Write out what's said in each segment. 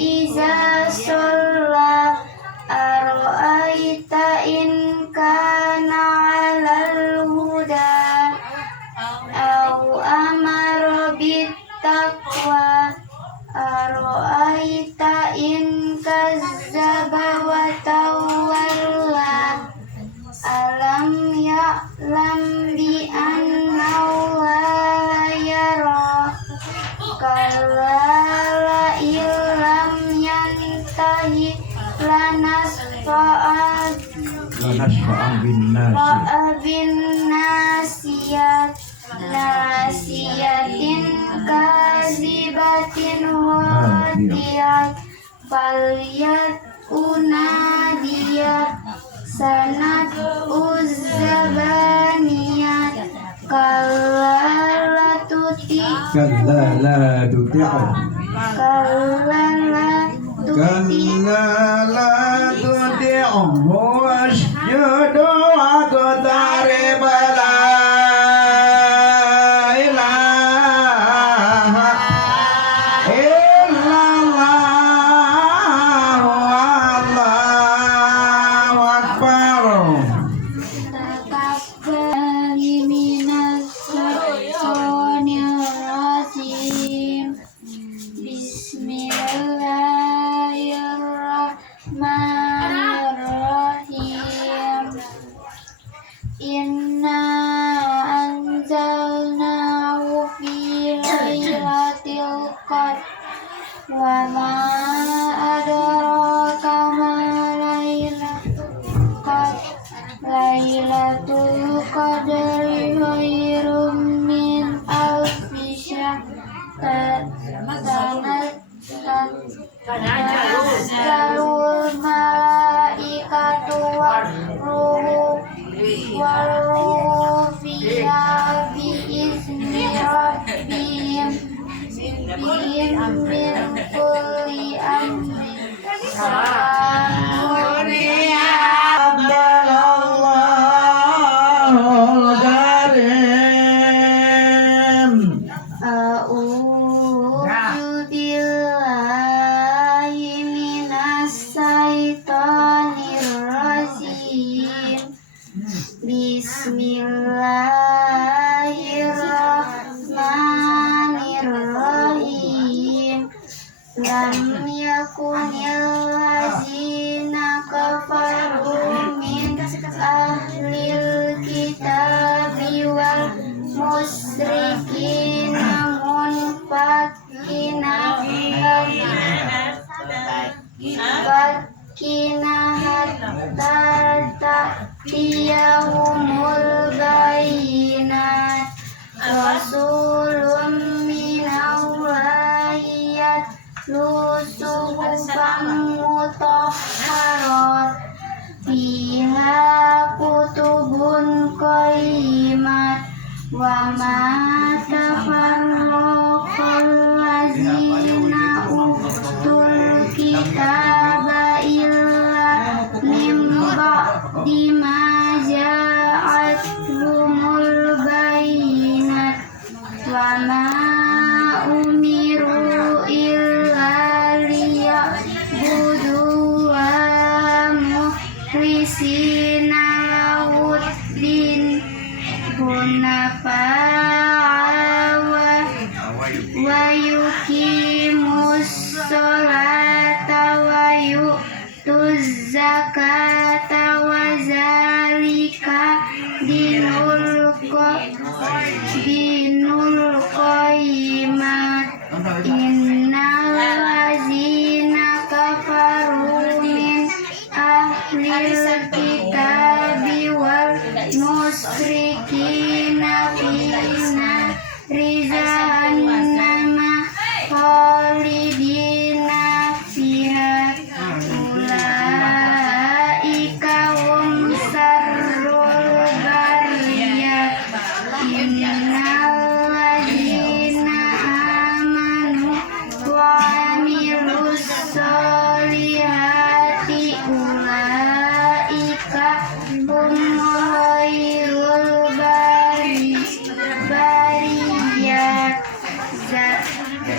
Iza kalla illam yantahi lanasfa'an bin nasiyatin kazibatin wadiyat falyat unadiyat sanat uzzabaniyat kalla la tuti'hu wasjudu waqtarib la ilaha illallah wallahu akbar. Taqabbal minas syaitonir rajim. Bismillahirrahmanirrahim. Inna anzalnahu fi lailatul qadr wa ma adraka ma lailatul qadr. Lailatul qadri khairum min alfi syahr. Tanazzalul malaikatu war-ruhu fiha bi'izni rabbihim min kulli amrin. Salamun Allahul karim. A'udzu billahi minas syaitonir rajim. Bismillahirrahmanirrahim. Lam yakunil ladzina kafaru min ahlil kitabi wal musyrikin munfakina hatta ta'tiyahumul bayyinat. Rasulun minallahi yatlu suhufan mutahharat fiha kutubun qayyimat wa ma tafarraqal ladzina utul kitaba illa min ba'di ma ja'atuhumul bayyinat wa ma umiru illa liya'budu wa mukhlisina lahuddin hunafa'a wa yuqimus sholata wa yu'tuz zakata wa zalika dinul qayyimat. Innal ladzina kafaru min ahlil kitabi wal musyrikina fi nari jahannama khalidina fiha ulaika hum syarrul bariyah. Innal ladzina amanu wa amilus solihati ulaika hum khairul bariyah.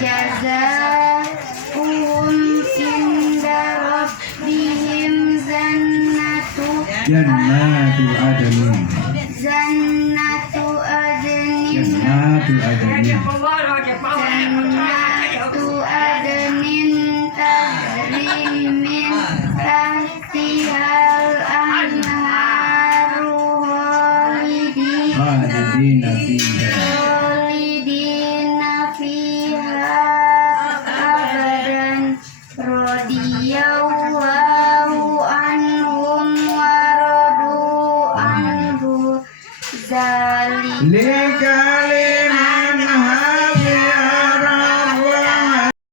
Jazaa'uhum inda rabbihim jannatu adnin tajri min tahtihal anharu khalidina